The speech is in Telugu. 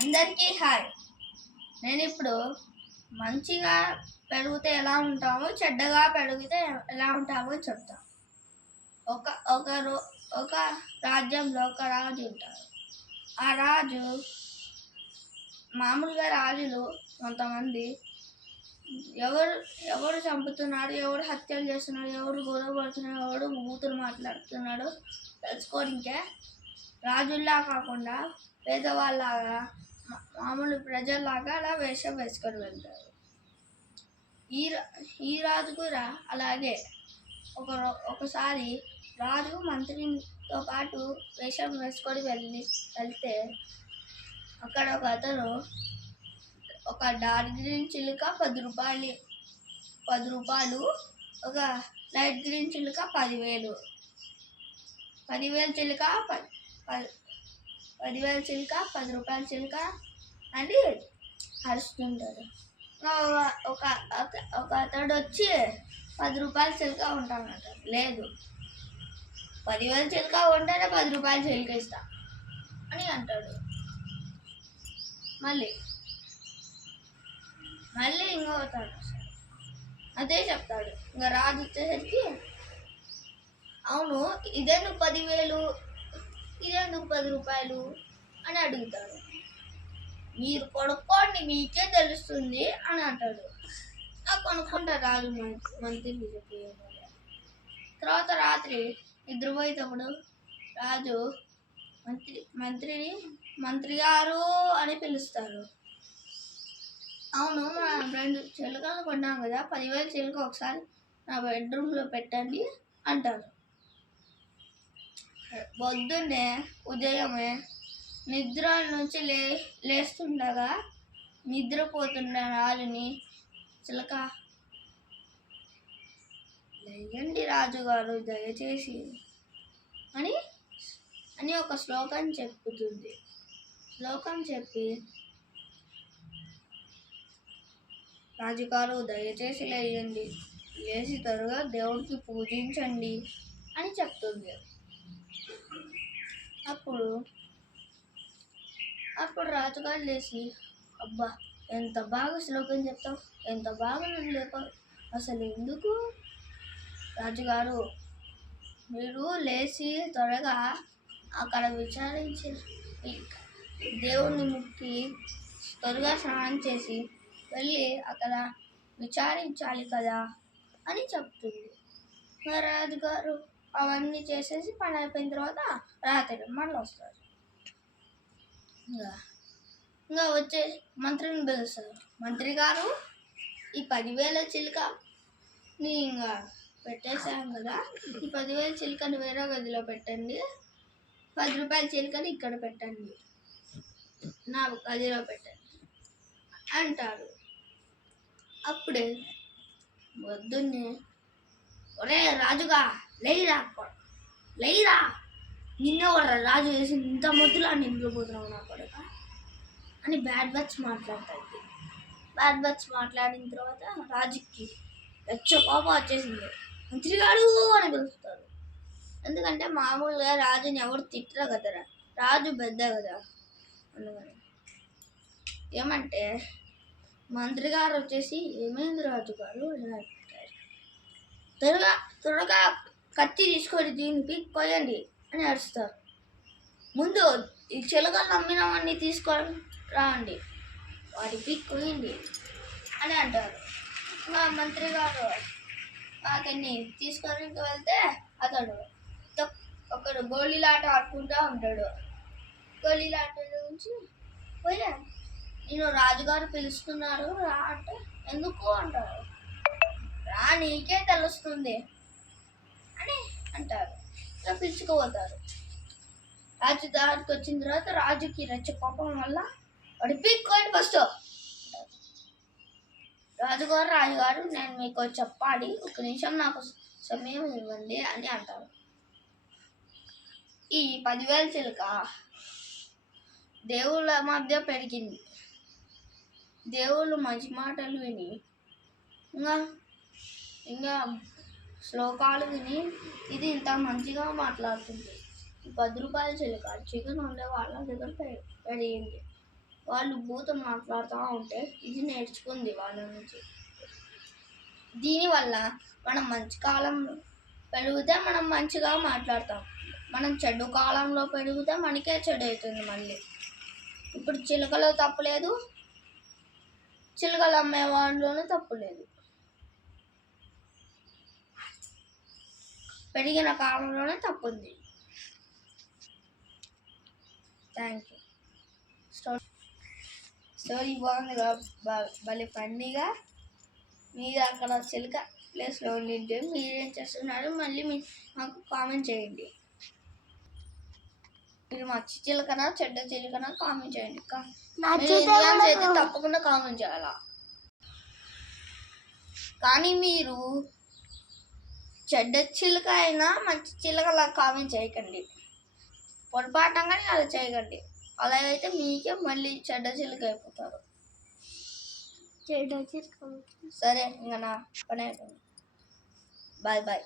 అందరికీ హాయ్. నేను ఇప్పుడు మంచిగా పెరిగితే ఎలా ఉంటామో, చెడ్డగా పెరిగితే ఎలా ఉంటామో చెప్తాను. ఒక రాజ్యంలో ఒక రాజు ఉంటాడు. ఆ రాజు మామూలుగా రాజులు కొంతమంది ఎవరు చంపుతున్నారు, ఎవరు హత్యలు చేస్తున్నారు, ఎవరు గొడవ పడుతున్నారు, ఎవరు బూతులు మాట్లాడుతున్నాడో తెలుసుకోవడానికే రాజుల్లా కాకుండా పేదవాళ్ళలాగా మామూలు ప్రజల్లాగా అలా వేషం వేసుకొని వెళ్తారు. ఈ రాజు కూడా అలాగే ఒకసారి రాజు మంత్రితో పాటు వేషం వేసుకొని వెళ్తే అక్కడ ఒక అతను ఒక డార్క్ గ్రీన్ చిలుక 10 రూపాయలు, ఒక లైట్ గ్రీన్ చిలుక 10,000, 10,000 చిలుక 10,000 చిలుక 10 రూపాయల చిలుక అని అరుస్తుంటాడు. ఒక అతడు వచ్చి 10 రూపాయల చిలుక ఉంటానంటాడు. లేదు, 10,000 చిలుక ఉంటేనే 10 రూపాయల చిలుక ఇస్తా అని అంటాడు. మళ్ళీ ఇంకోతాడు అదే చెప్తాడు. ఇంకా రాజు వచ్చేసరికి, అవును ఇదెందుకు 10,000, ఇదెందుకు 10 రూపాయలు అని అడుగుతాడు. మీరు కొనుక్కోండి, మీకే తెలుస్తుంది అని అంటాడు. కొనుక్కుంటారు రాజు మంత్రి చెప్పి. తర్వాత రాత్రి నిద్రపోయేటప్పుడు రాజు మంత్రి గారు అని పిలుస్తారు. అవును, మనం 2 చిలుకలు కొన్నాం కదా, 10,000 చిలుక ఒకసారి నా బెడ్రూమ్లో పెట్టండి అంటారు. పొద్దున్నే ఉదయమే నిద్ర నుంచి లేస్తుండగా నిద్రపోతున్న రాజుని చిలక, లేయండి రాజుగారు దయచేసి అని ఒక శ్లోకం చెప్పుతుంది. శ్లోకం చెప్పి, రాజుగారు దయచేసి లేయండి, లేచి త్వరగా దేవుడికి పూజించండి అని చెప్తుంది. అప్పుడు రాజుగారు లేచి, అబ్బా ఎంత బాగా శ్లోకం చెప్తావు, ఎంత బాగా నన్ను లేపావు, అసలు ఎందుకు రాజుగారు మీరు లేచి త్వరగా అక్కడ విచారించి దేవుణ్ణి ముక్కి త్వరగా స్నానం చేసి వెళ్ళి అక్కడ విచారించాలి కదా అని చెప్తుంది. రాజుగారు అవన్నీ చేసేసి పని అయిపోయిన తర్వాత రాత్రి మళ్ళీ వస్తారు. ఇంకా వచ్చే మంత్రిని పిలుస్తారు. మంత్రి గారు, ఈ 10,000 చిలుకని ఇంకా పెట్టేశాం కదా, ఈ 10,000 చిలుకని వేరే గదిలో పెట్టండి, 10 రూపాయల చిలుకని ఇక్కడ పెట్టండి, నా గదిలో పెట్టండి అంటారు. అప్పుడే పొద్దున్నే, ఒరే రాజుగా లేయిరా, నిన్న కూడా రాజు వేసి ఇంత మొద్దులా నిద్రపోతున్నావు నా కొడుక అని బ్యాడ్ వర్డ్స్ మాట్లాడతాడు. బ్యాడ్ వర్డ్స్ మాట్లాడిన తర్వాత రాజుకి కోపం వచ్చేసింది. మంత్రిగాడు అని పిలుస్తారు. ఎందుకంటే మామూలుగా రాజుని ఎవరు తిట్టరు కదరా, రాజు పెద్ద కదా. అందుకని ఏమంటే మంత్రి గారు వచ్చేసి, ఏమైంది రాజుగారు అని అంటారు. త్వరగా కత్తి తీసుకొని దీనికి కొయ్యండి అని అరుస్తారు. ముందు ఈ చిలకలు నమ్మినవన్నీ తీసుకొని రాండి, వాటి పీక్ కొయ్యండి అని అంటారు. ఇంకా మంత్రి గారు అతన్ని తీసుకొని వెళ్తే ఒకడు గోళీలాట ఆడుకుంటూ ఉంటాడు. గోళీలాట నుంచి పోయా, నేను రాజుగారు పిలుస్తున్నారు రా అంటే, ఎందుకు అంటారు. రా, నీకే తెలుస్తుంది అని అంటారు. ఇలా పిలుచుకుపోతారు. రాజు దారికి వచ్చిన తర్వాత రాజుకి కోపం వల్ల వాడి పీక్కోండి ఫస్ట్. రాజుగారు నేను మీకు చెప్పాలి, 1 నిమిషం నాకు సమయం ఇవ్వండి అని అంటారు. ఈ 10,000 చిలుక దేవుళ్ళ మధ్య పెరిగింది. దేవుళ్ళు మంచి మాటలు విని ఇంకా శ్లోకాలు విని ఇది ఇంత మంచిగా మాట్లాడుతుంది. ఈ 10 రూపాయల చిలుక చికెన్ ఉండే వాళ్ళ దగ్గర పెరిగింది. వాళ్ళు భూతం మాట్లాడుతూ ఉంటే ఇది నేర్చుకుంది వాళ్ళ నుంచి. దీనివల్ల మనం మంచి కాలంలో పెరిగితే మనం మంచిగా మాట్లాడతాం, మనం చెడు కాలంలో పెరిగితే మనకే చెడు అవుతుంది మళ్ళీ. ఇప్పుడు చిలుకలో తప్పులేదు, చిలుకలు అమ్మే వాళ్ళలోనూ తప్పులేదు. పెరిగిన కాలంలోనే తప్పుంది. Thank you. స్టోరీ బాగుందిగా, భలే ఫన్నీగా. మీరు అక్కడ చిలుక ప్లేస్లో ఉండింటే మీరేం చేస్తున్నారు మళ్ళీ మాకు కామెంట్ చేయండి. మీరు మంచి చిలుకనా చెడ్డ చిలుకనా కామెంట్ చేయండి. అయితే తప్పకుండా కామెంట్ చేయాలా. కానీ మీరు చెడ్డ చిలుక అయినా మంచి చిలుకలా కామెంట్ చేయకండి, పొరపాటుగానే అలా చేయకండి. అలా అయితే మీకే మళ్ళీ చెడ్డ చిలుక అయిపోతారు. సరే, ఇంకా నా పని అయిపోయింది. Bye bye.